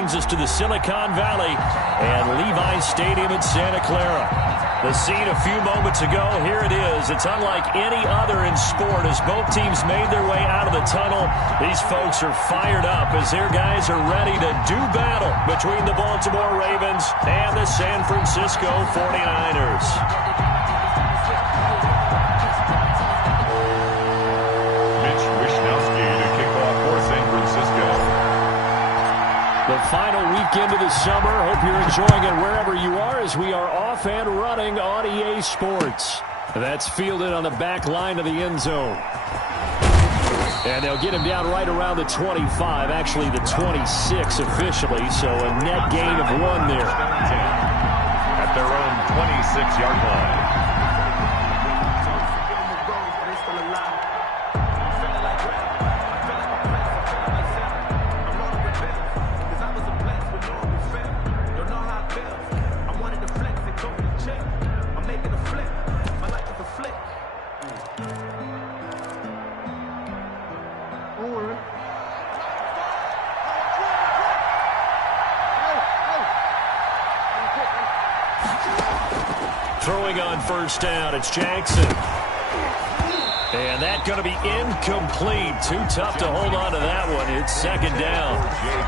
brings us to the Silicon Valley and Levi Stadium in Santa Clara. The scene a few moments ago, here it is. It's unlike any other in sport as both teams made their way out of the tunnel. These folks are fired up as their guys are ready to do battle between the Baltimore Ravens and the San Francisco 49ers. The final weekend of the summer. Hope you're enjoying it wherever you are as we are off and running on EA Sports. That's fielded on the back line of the end zone. And they'll get him down right around the 25, actually the 26 officially, so a net gain of 1 there. At their own 26-yard line. Throwing on first down, it's Jackson. And that's going to be incomplete. Too tough to hold on to that one. It's second down.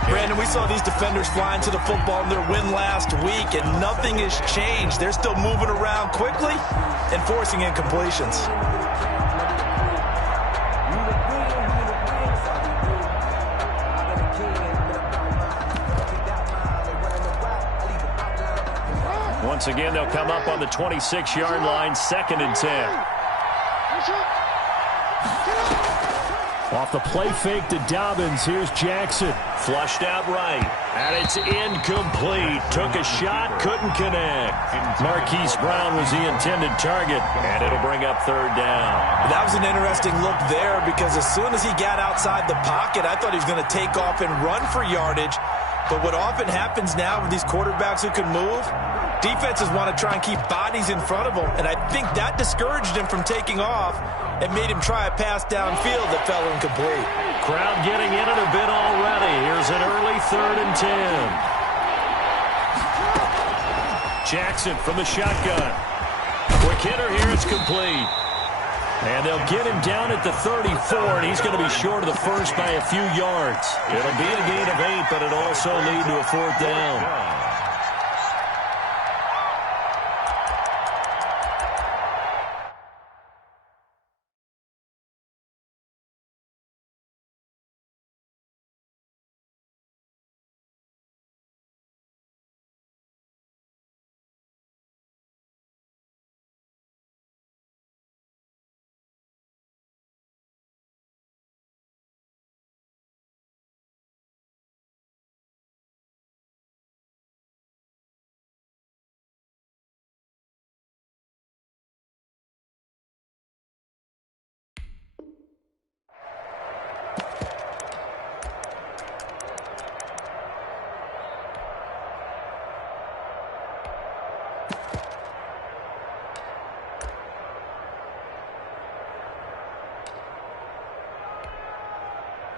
Brandon, we saw these defenders flying to the football in their win last week, and nothing has changed. They're still moving around quickly and forcing incompletions. Once again, they'll come up on the 26-yard line, 2nd and 10. Off the play fake to Dobbins, here's Jackson. Flushed out right, and it's incomplete. Took a shot, couldn't connect. Marquise Brown was the intended target, and it'll bring up 3rd down. That was an interesting look there because as soon as he got outside the pocket, I thought he was going to take off and run for yardage. But what often happens now with these quarterbacks who can move, defenses want to try and keep bodies in front of them, and I think that discouraged him from taking off and made him try a pass downfield that fell incomplete. Crowd getting in it a bit already. Here's an early 3rd and 10. Jackson from the shotgun. Quick hitter here, it's complete. And they'll get him down at the 34, and he's going to be short of the first by a few yards. It'll be a gain of 8, but it'll also lead to a 4th down.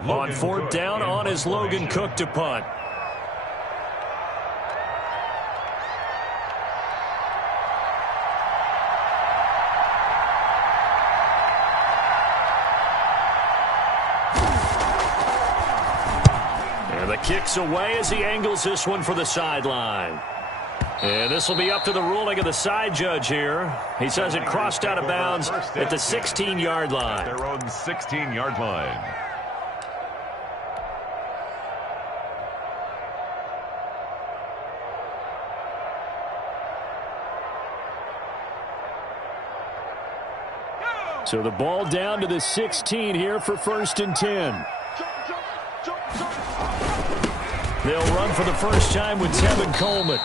On 4th down, on is Logan Cook to punt. And the kick's away as he angles this one for the sideline. And this will be up to the ruling of the side judge here. He says it crossed out of bounds at the 16-yard line. Their own 16-yard line. So the ball down to the 16 here for 1st and 10. They'll run for the first time with Tevin Coleman.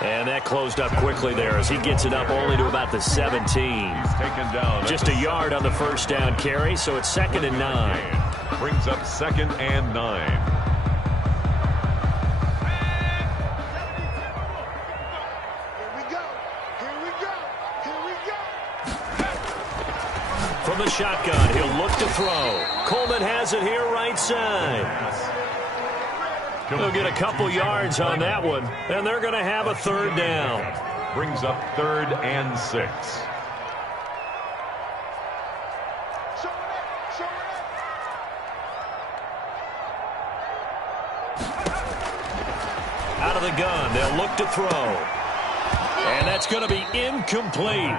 And that closed up quickly there as he gets it up only to about the 17. He's taken down. Just a yard on the first down carry, so it's 2nd and 9. Brings up 2nd and 9. From the shotgun, he'll look to throw. Coleman has it here right side. They'll get a couple yards on that one, and they're going to have a third down. Brings up 3rd and 6. Out of the gun, they'll look to throw. And that's going to be incomplete.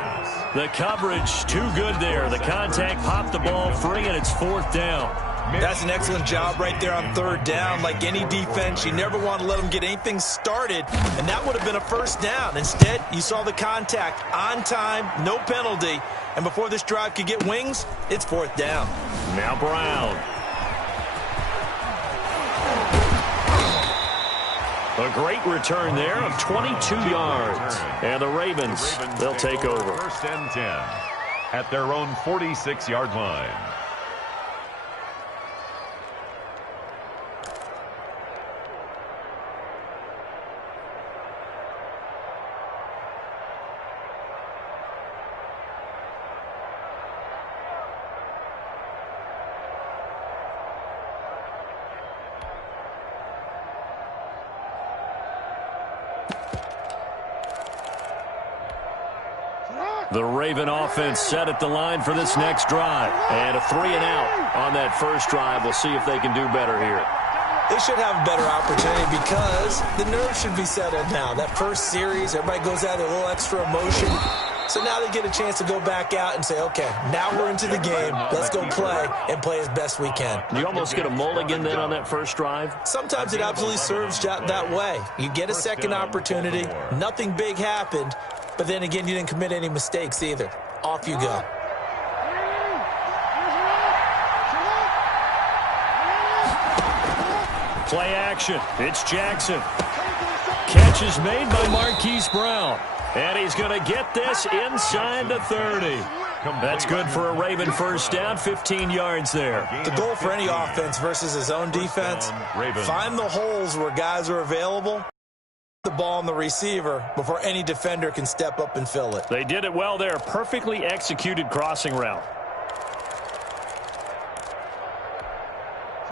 The coverage too good there. The contact popped the ball free, and it's 4th down. That's an excellent job right there on 3rd down. Like any defense, you never want to let them get anything started, and that would have been a 1st down. Instead, you saw the contact on time, no penalty, and before this drive could get wings, it's 4th down. Now Brown. A great return there of 22 yards. And the Ravens, they'll take over. 1st and 10 at their own 46-yard line. The Raven offense set at the line for this next drive. And a 3-and-out on that first drive. We'll see if they can do better here. They should have a better opportunity because the nerves should be settled now. That first series, everybody goes out with a little extra emotion. So now they get a chance to go back out and say, okay, now we're into the game. Let's go play and play as best we can. You almost get a mulligan then on that first drive? Sometimes it absolutely serves that way. You get a second opportunity. Nothing big happened. But then again, you didn't commit any mistakes either. Off you go. Play action. It's Jackson. Catch is made by Marquise Brown. And he's going to get this inside the 30. That's good for a Raven first down, 15 yards there. The goal for any offense versus his own defense, find the holes where guys are available, the ball on the receiver before any defender can step up and fill it. They did it well there. Perfectly executed crossing route.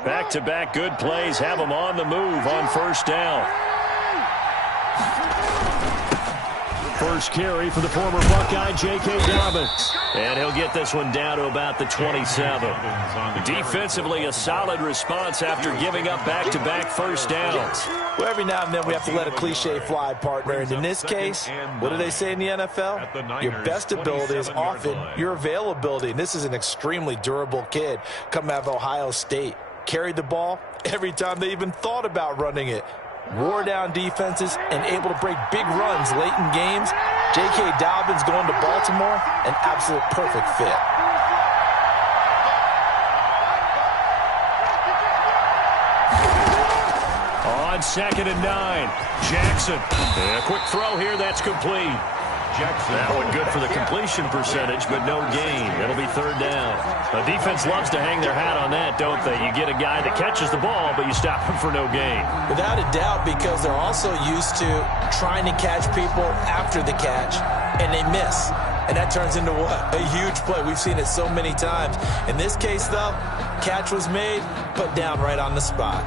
Back-to-back good plays have them on the move on first down. First carry for the former Buckeye, J.K. Dobbins. And he'll get this one down to about the 27. Defensively, a solid response after giving up back-to-back first downs. Well, every now and then we have to let a cliche fly, partner. And in this case, what do they say in the NFL? Your best ability is often your availability. And this is an extremely durable kid coming out of Ohio State. Carried the ball every time they even thought about running it. Wore down defenses and able to break big runs late in games. J.K. Dobbins going to Baltimore, an absolute perfect fit. On 2nd and 9, Jackson. And a quick throw here, that's complete. Jackson. That one good for the completion percentage, but no gain. It'll be 3rd down. The defense loves to hang their hat on that, don't they? You get a guy that catches the ball, but you stop him for no gain. Without a doubt, because they're also used to trying to catch people after the catch, and they miss. And that turns into what? A huge play. We've seen it so many times. In this case, though, catch was made, put down right on the spot.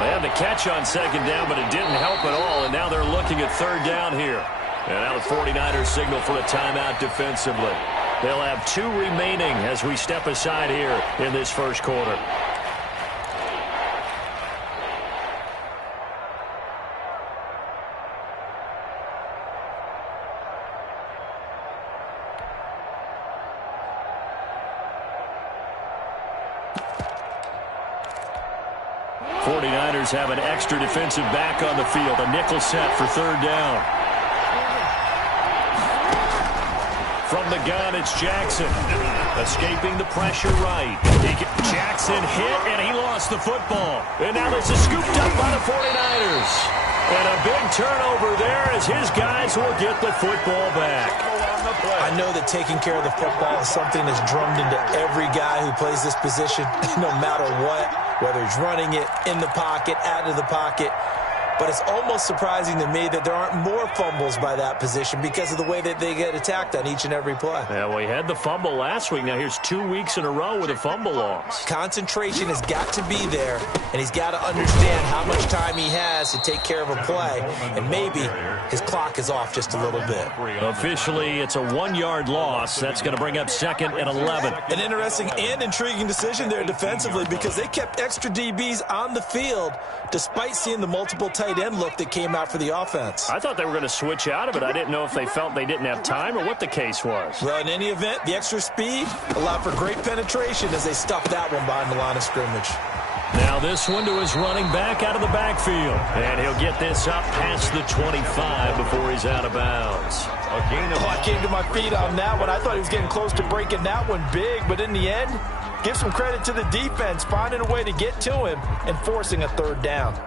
They had the catch on 2nd down, but it didn't help at all, and now they're looking at 3rd down here. And now the 49ers signal for a timeout defensively. They'll have 2 remaining as we step aside here in this first quarter. Have an extra defensive back on the field. A nickel set for 3rd down. From the gun, it's Jackson. Escaping the pressure right. Jackson hit, and he lost the football. And now this is scooped up by the 49ers. And a big turnover there as his guys will get the football back. I know that taking care of the football is something that's drummed into every guy who plays this position, no matter what, whether he's running it, in the pocket, out of the pocket. but it's almost surprising to me that there aren't more fumbles by that position because of the way that they get attacked on each and every play. Yeah, well, he had the fumble last week. Now here's 2 weeks in a row with a fumble loss. Concentration has got to be there, and he's got to understand how much time he has to take care of a play, and maybe his clock is off just a little bit. Officially, it's a 1-yard loss. That's going to bring up 2nd and 11. An interesting and intriguing decision there defensively because they kept extra DBs on the field despite seeing the multiple tight end look that came out for the offense. I thought they were going to switch out of it. I didn't know if they felt they didn't have time or what the case was. Well, in any event, the extra speed allowed for great penetration as they stuffed that one behind the line of scrimmage. Now this one to his running back out of the backfield. And he'll get this up past the 25 before he's out of bounds. I came to my feet on that one. I thought he was getting close to breaking that one big, but in the end, give some credit to the defense, finding a way to get to him and forcing a 3rd down.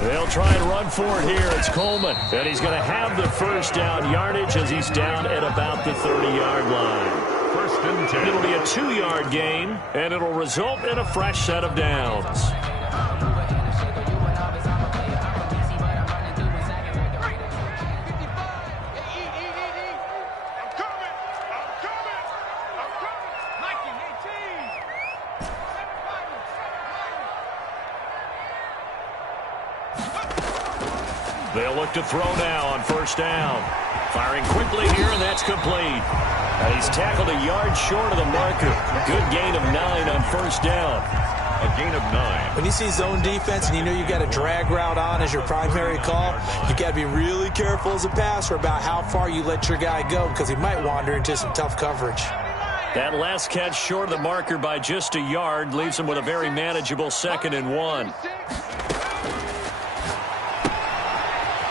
They'll try and run for it here. It's Coleman. And he's going to have the 1st down yardage as he's down at about the 30-yard line. 1st and 10. It'll be a 2-yard gain, and it'll result in a fresh set of downs. They'll look to throw now on 1st down. Firing quickly here, and that's complete. And he's tackled a yard short of the marker. Good gain of 9 on 1st down. A gain of 9. When you see zone defense and you know you've got a drag route on as your primary call, you've got to be really careful as a passer about how far you let your guy go because he might wander into some tough coverage. That last catch short of the marker by just a yard leaves him with a very manageable 2nd and 1.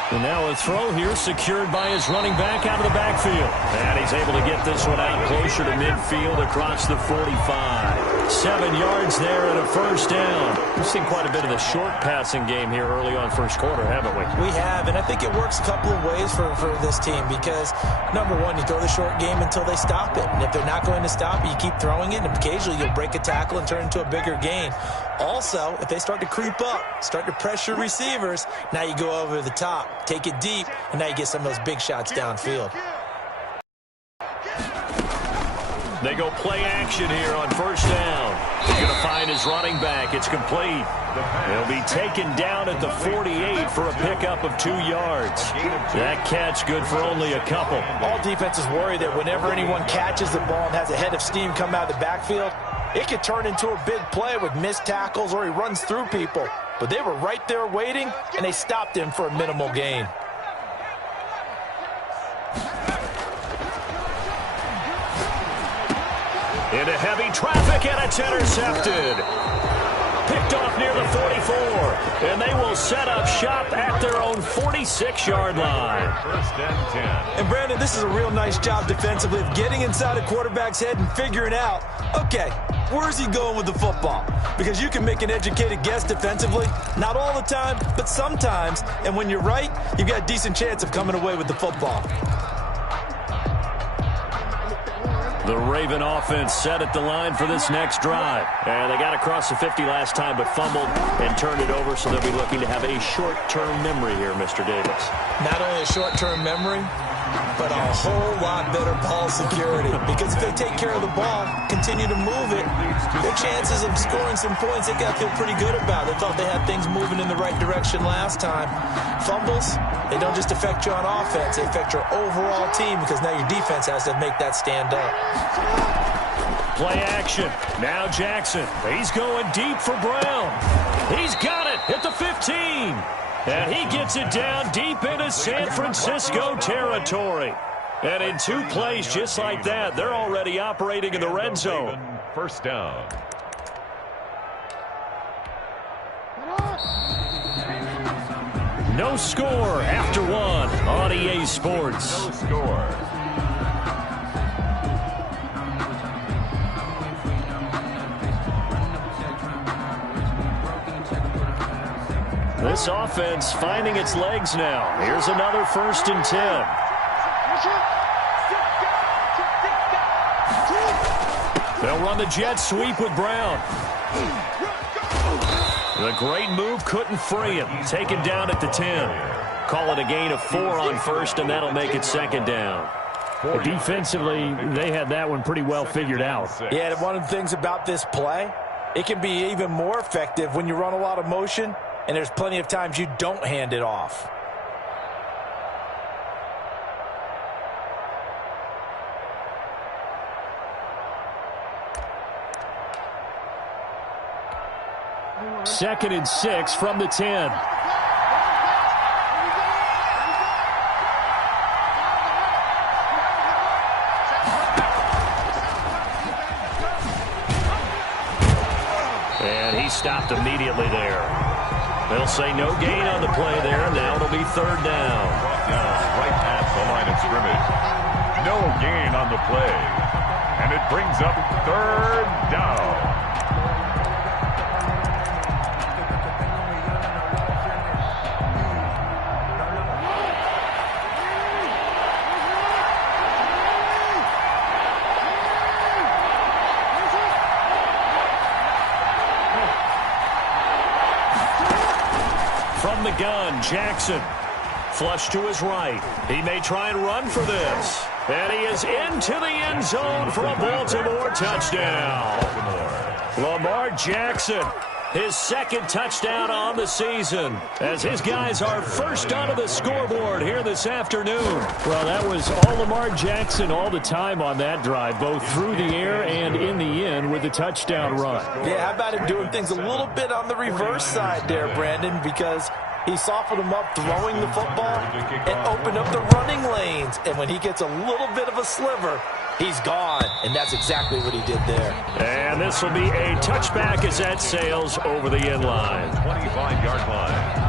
And now a throw here secured by his running back out of the backfield. And he's able to get this one out closer to midfield across the 45. 7 yards there and a 1st down. We've seen quite a bit of the short passing game here early on 1st quarter, haven't we? We have, and I think it works a couple of ways for this team because, number one, you throw the short game until they stop it. And if they're not going to stop it, you keep throwing it, and occasionally you'll break a tackle and turn into a bigger gain. Also, if they start to creep up, start to pressure receivers, now you go over the top, take it deep, and now you get some of those big shots downfield. They go play action here on 1st down. He's going to find his running back. It's complete. He'll be taken down at the 48 for a pickup of 2 yards. That catch good for only a couple. All defenses worry that whenever anyone catches the ball and has a head of steam come out of the backfield, it could turn into a big play with missed tackles or he runs through people. But they were right there waiting, and they stopped him for a minimal gain. Into heavy traffic, and it's intercepted. Picked off near the 44, and they will set up shop at their own 46-yard line. 1st and 10. And, Brandon, this is a real nice job defensively of getting inside a quarterback's head and figuring out, okay, where's he going with the football? Because you can make an educated guess defensively, not all the time, but sometimes. And when you're right, you've got a decent chance of coming away with the football. The Raven offense set at the line for this next drive. And they got across the 50 last time, but fumbled and turned it over, so they'll be looking to have a short-term memory here, Mr. Davis. Not only a short-term memory, but a whole lot better ball security. Because if they take care of the ball, continue to move it, their chances of scoring some points, they got to feel pretty good about. They thought they had things moving in the right direction last time. Fumbles, they don't just affect you on offense, they affect your overall team because now your defense has to make that stand up. Play action. Now Jackson. He's going deep for Brown. He's got it at the 15. And he gets it down deep into San Francisco territory. And in 2 plays just like that, they're already operating in the red zone. 1st down. No score after 1 on EA Sports. No score. This offense finding its legs now. Here's another 1st and 10. They'll run the jet sweep with Brown. The great move couldn't free him. Taken down at the 10. Call it a gain of 4 on 1st, and that'll make it 2nd down. Defensively, they had that one pretty well figured out. Yeah, and one of the things about this play, it can be even more effective when you run a lot of motion, and there's plenty of times you don't hand it off. Second and 6 from the 10. And he stopped immediately there. They'll say no gain on the play there. Now it'll be 3rd down. Right at the line of scrimmage. No gain on the play. And it brings up 3rd down. From the gun, Jackson. Flush to his right. He may try and run for this. And he is into the end zone for a Baltimore touchdown. Lamar Jackson, his 2nd touchdown on the season, as his guys are first onto the scoreboard here this afternoon. Well, that was all Lamar Jackson all the time on that drive, both through the air and in the end with the touchdown run. Yeah, how about him doing things a little bit on the reverse side there, Brandon, because he softened him up throwing the football and opened up the running lanes. And when he gets a little bit of a sliver, he's gone. And that's exactly what he did there. And this will be a touchback as that sails over the end line. 25-yard line.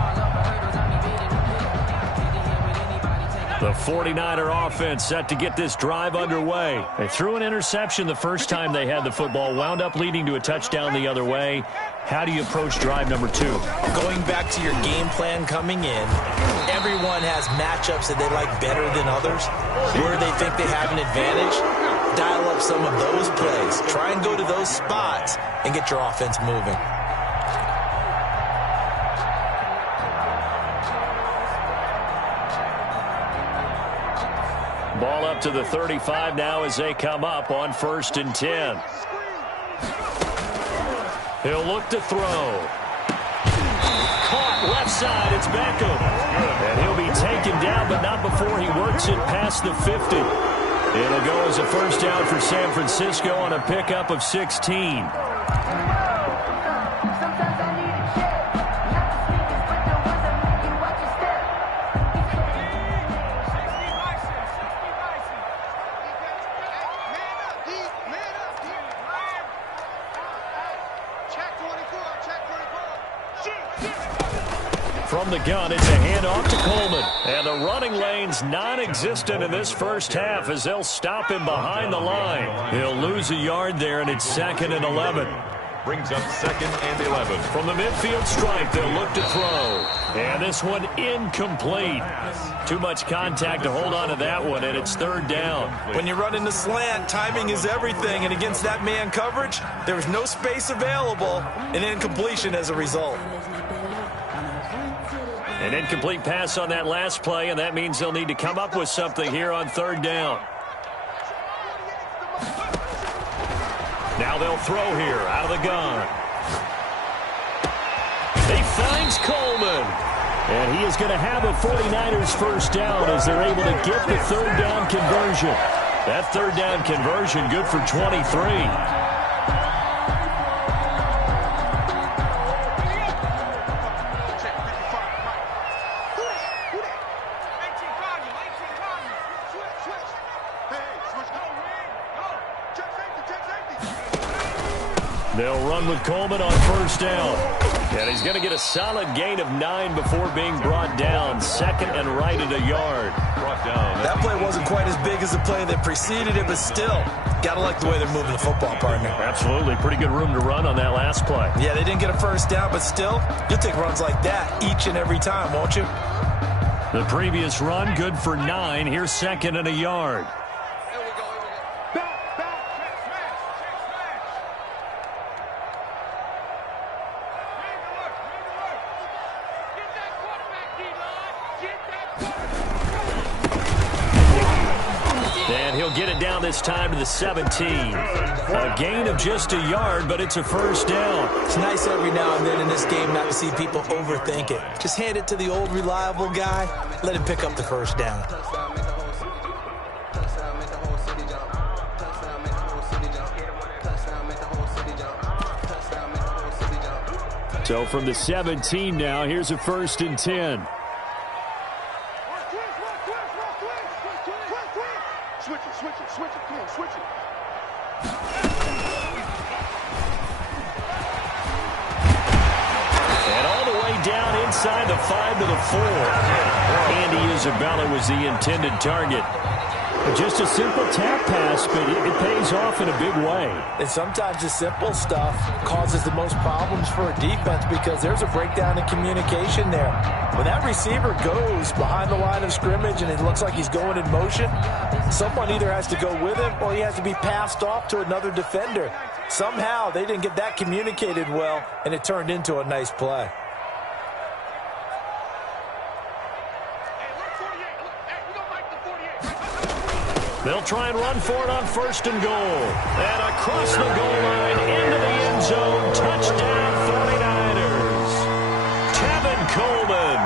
The 49er offense set to get this drive underway. They threw an interception the first time they had the football, wound up leading to a touchdown the other way. How do you approach drive number 2? Going back to your game plan coming in, everyone has matchups that they like better than others. Where they think they have an advantage, dial up some of those plays. Try and go to those spots and get your offense moving. Ball up to the 35 now as they come up on 1st and 10. He'll look to throw. Caught left side. It's Beckham. And he'll be taken down, but not before he works it past the 50. It'll go as a 1st down for San Francisco on a pickup of 16. From the gun, it's a handoff to Coleman. And the running lane's non-existent in this first half as they'll stop him behind the line. He'll lose a yard there, and it's 2nd and 11. Brings up 2nd and 11. From the midfield stripe, they'll look to throw. And this one incomplete. Too much contact to hold on to that one, and it's 3rd down. When you run in the slant, timing is everything. And against that man coverage, there was no space available, and incompletion as a result. An incomplete pass on that last play, and that means they'll need to come up with something here on 3rd down. Now they'll throw here out of the gun. He finds Coleman. And he is going to have a 49ers 1st down as they're able to get the 3rd down conversion. That 3rd down conversion good for 23. They'll run with Coleman on first down. And he's going to get a solid gain of 9 before being brought down. Second and right at a yard. Brought down. That play wasn't quite as big as the play that preceded it, but still, got to like the way they're moving the football, partner. Absolutely. Pretty good room to run on that last play. Yeah, they didn't get a first down, but still, you'll take runs like that each and every time, won't you? The previous run, good for 9. Here's second and a yard. And he'll get it down this time to the 17. A gain of just a yard, but it's a first down. It's nice every now and then in this game not to see people overthink it. Just hand it to the old reliable guy. Let him pick up the first down. So from the 17 now, here's a first and 10. And all the way down inside the 5 to the 4. Andy Isabella was the intended target. Just a simple tap pass, but it pays off in a big way. And sometimes the simple stuff causes the most problems for a defense because there's a breakdown in communication there. When that receiver goes behind the line of scrimmage and it looks like he's going in motion, someone either has to go with him or he has to be passed off to another defender. Somehow they didn't get that communicated well, and it turned into a nice play. They'll try and run for it on first and goal. And across the goal line, into the end zone, touchdown 49ers. Tevin Coleman,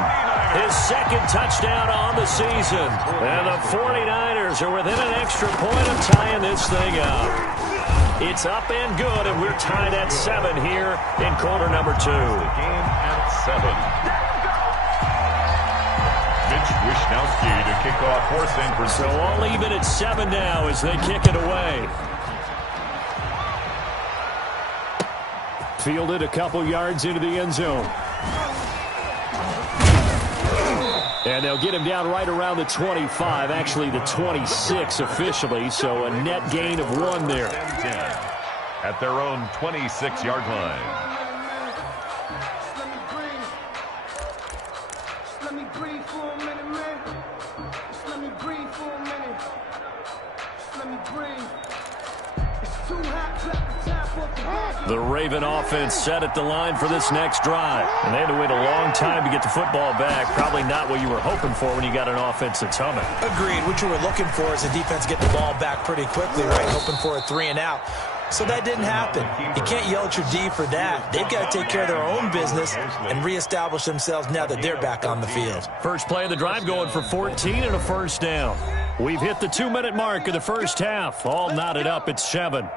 his second touchdown on the season. And the 49ers are within an extra point of tying this thing up. It's up and good, and we're tied at 7 here in quarter number 2. Game at 7. Wisnowski to kick off for San Francisco. So all even at 7 now as they kick it away. Fielded a couple yards into the end zone. And they'll get him down right around the 25, actually the 26 officially, so a net gain of 1 there. 10 at their own 26-yard line. The Raven offense set at the line for this next drive. And they had to wait a long time to get the football back. Probably not what you were hoping for when you got an offense that's humming. Agreed. What you were looking for is the defense get the ball back pretty quickly, right? Hoping for a 3 and out. So that didn't happen. You can't yell at your D for that. They've got to take care of their own business and reestablish themselves now that they're back on the field. First play of the drive going for 14 and a first down. We've hit the 2-minute mark of the first half. All knotted up at 7.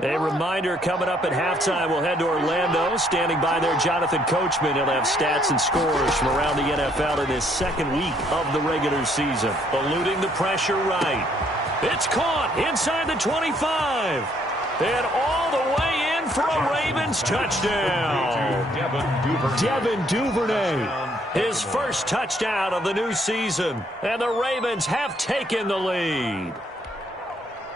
A reminder coming up at halftime, we'll head to Orlando. Standing by there, Jonathan Coachman. He'll have stats and scores from around the NFL in his second week of the regular season. Eluding the pressure right. It's caught inside the 25. And all the way in for a Ravens touchdown. Devin Duvernay. His first touchdown of the new season. And the Ravens have taken the lead.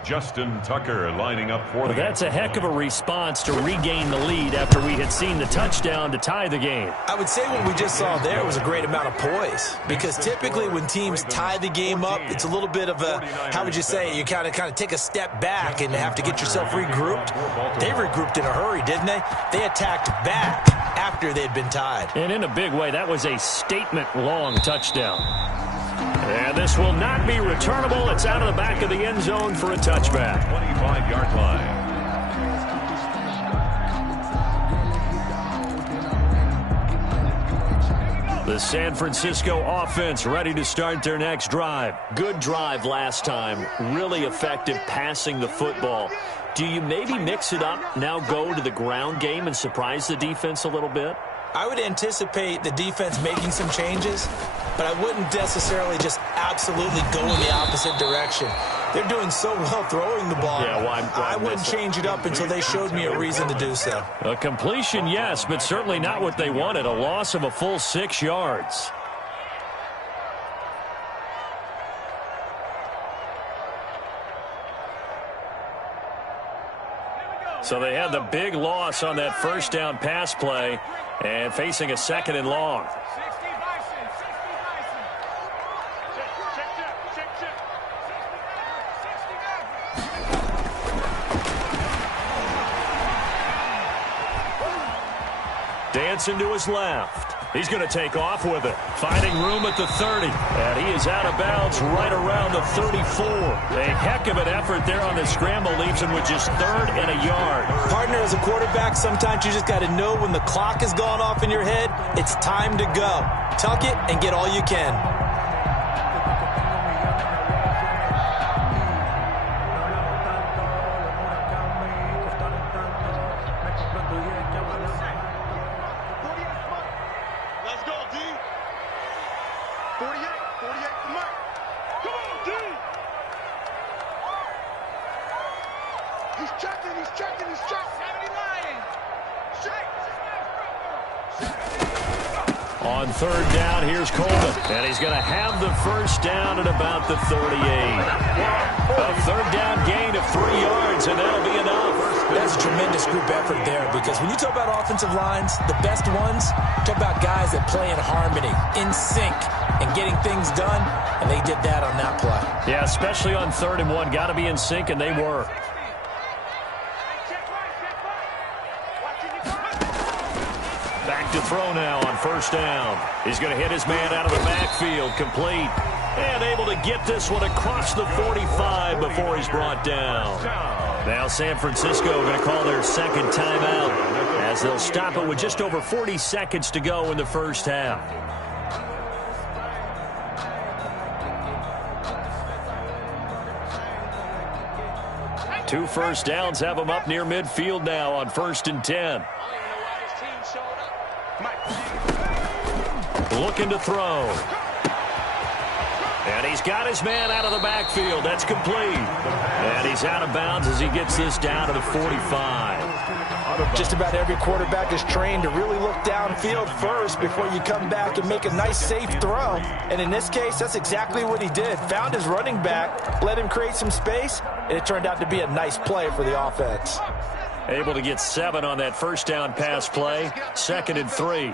Justin Tucker lining up for the game. That's a heck of a response to regain the lead after we had seen the touchdown to tie the game. I would say what we just saw there was a great amount of poise, because typically when teams tie the game up, it's a little bit of a, how would you say, you kind of take a step back and have to get yourself regrouped. They regrouped in a hurry, didn't they? They attacked back after they'd been tied. And in a big way, that was a statement-long touchdown. And this will not be returnable. It's out of the back of the end zone for a touchback. 25-yard line. The San Francisco offense ready to start their next drive. Good drive last time. Really effective passing the football. Do you maybe mix it up, now go to the ground game and surprise the defense a little bit? I would anticipate the defense making some changes, but I wouldn't necessarily just absolutely go in the opposite direction. They're doing so well throwing the ball. Yeah, I wouldn't change it up until they showed me a reason to do so. A completion, yes, but certainly not what they wanted. A loss of a full 6 yards. So they had the big loss on that first down pass play and facing a 2nd and long. Dancing to his left. He's going to take off with it. Finding room at the 30. And he is out of bounds right around the 34. A heck of an effort there on the scramble. Leaves him with just 3rd and a yard. Partner, as a quarterback, sometimes you just got to know when the clock has gone off in your head, it's time to go. Tuck it and get all you can. On 3rd down, here's Coleman. And he's going to have the first down at about the 38. A 3rd down gain of 3 yards, and that'll be enough. That's a tremendous group effort there, because when you talk about offensive lines, the best ones, talk about guys that play in harmony, in sync, and getting things done, and they did that on that play. Yeah, especially on 3rd and 1. Got to be in sync, and they were. Back to throw now on 1st down. He's going to hit his man out of the backfield, complete. And able to get this one across the 45 before he's brought down. Now San Francisco going to call their 2nd timeout as they'll stop it with just over 40 seconds to go in the first half. Two first downs have them up near midfield now on 1st and 10. Looking to throw. And he's got his man out of the backfield. That's complete. And he's out of bounds as he gets this down to the 45. Just about every quarterback is trained to really look downfield first before you come back and make a nice, safe throw. And in this case, that's exactly what he did. Found his running back, let him create some space, and it turned out to be a nice play for the offense. Able to get 7 on that first down pass play. 2nd and 3.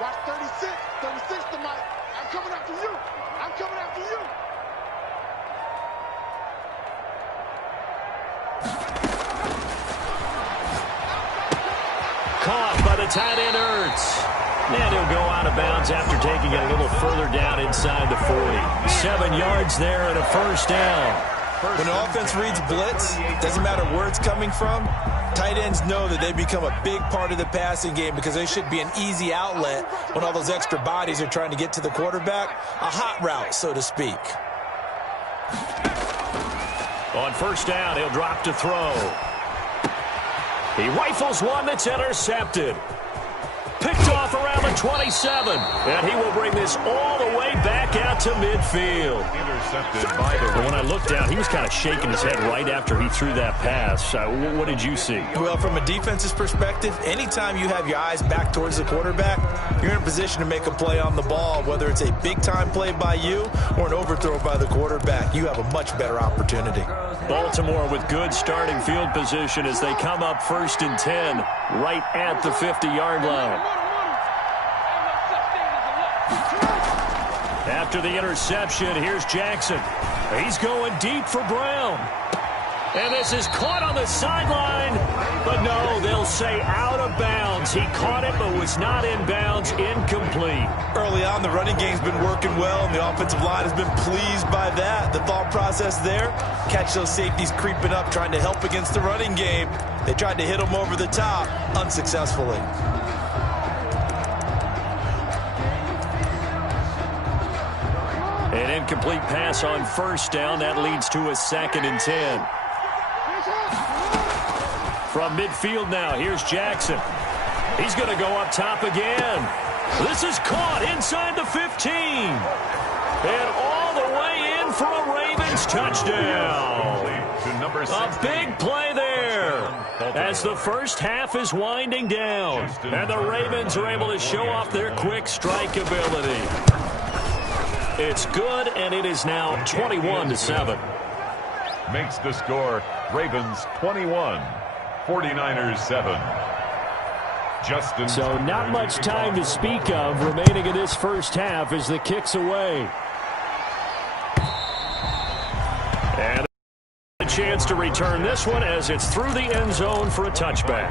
Watch 36. 36 to Mike. I'm coming after you. I'm coming after you. Caught by the tight end, Ertz. And he'll go out of bounds after taking it a little further down inside the 40. 7 yards there and a first down. When the offense reads blitz, doesn't matter where it's coming from, tight ends know that they become a big part of the passing game because they should be an easy outlet when all those extra bodies are trying to get to the quarterback. A hot route, so to speak. On first down, he'll drop to throw. He rifles one that's intercepted. Picked off around the 27. And he will bring this all the way back out to midfield. Intercepted by the... But when I looked down, he was kind of shaking his head right after he threw that pass. What did you see? Well, from a defense's perspective, anytime you have your eyes back towards the quarterback, you're in a position to make a play on the ball, whether it's a big-time play by you or an overthrow by the quarterback. You have a much better opportunity. Baltimore with good starting field position as they come up 1st and 10 right at the 50-yard line. After the interception, here's Jackson. He's going deep for Brown. And this is caught on the sideline. But no, they'll say out of bounds. He caught it but was not in bounds. Incomplete. Early on, the running game's been working well, and the offensive line has been pleased by that. The thought process there, catch those safeties creeping up, trying to help against the running game. They tried to hit them over the top, unsuccessfully. An incomplete pass on first down. That leads to a 2nd and 10. From midfield now, here's Jackson. He's going to go up top again. This is caught inside the 15. And all the way in for a Ravens touchdown. A big play there as the first half is winding down. And the Ravens are able to show off their quick strike ability. It's good, and it is now 21-7. Makes the score Ravens 21, 49ers 7. So not much time to speak of remaining in this first half as the kick's away. And a chance to return this one as it's through the end zone for a touchback.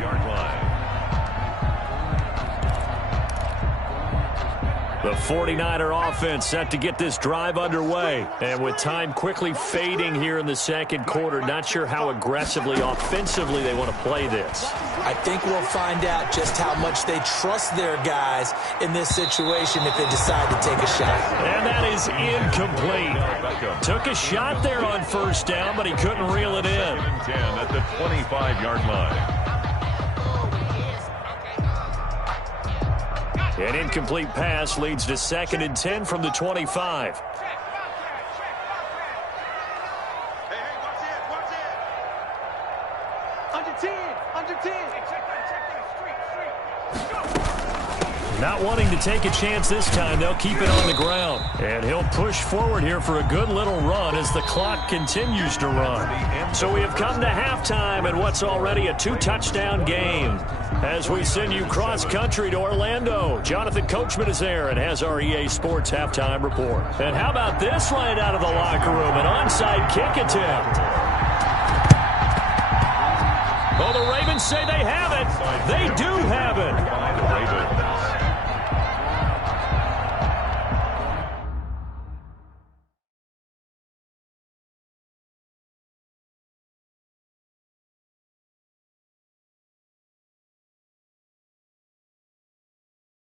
The 49er offense set to get this drive underway. And with time quickly fading here in the second quarter, not sure how aggressively, offensively they want to play this. I think we'll find out just how much they trust their guys in this situation if they decide to take a shot. And that is incomplete. Took a shot there on first down, but he couldn't reel it in. 10 at the 25-yard line. An incomplete pass leads to 2nd and 10 from the 25. Hey, watch it. Under 10. Under 10. Hey, check that. Street. Go. Not wanting to take a chance this time, they'll keep it on the ground. And he'll push forward here for a good little run as the clock continues to run. So we have come to halftime in what's already a 2-touchdown game. As we send you cross-country to Orlando, Jonathan Coachman is there and has our EA Sports halftime report. And how about this right out of the locker room, an onside kick attempt. Oh, the Ravens say they have it. They do have it.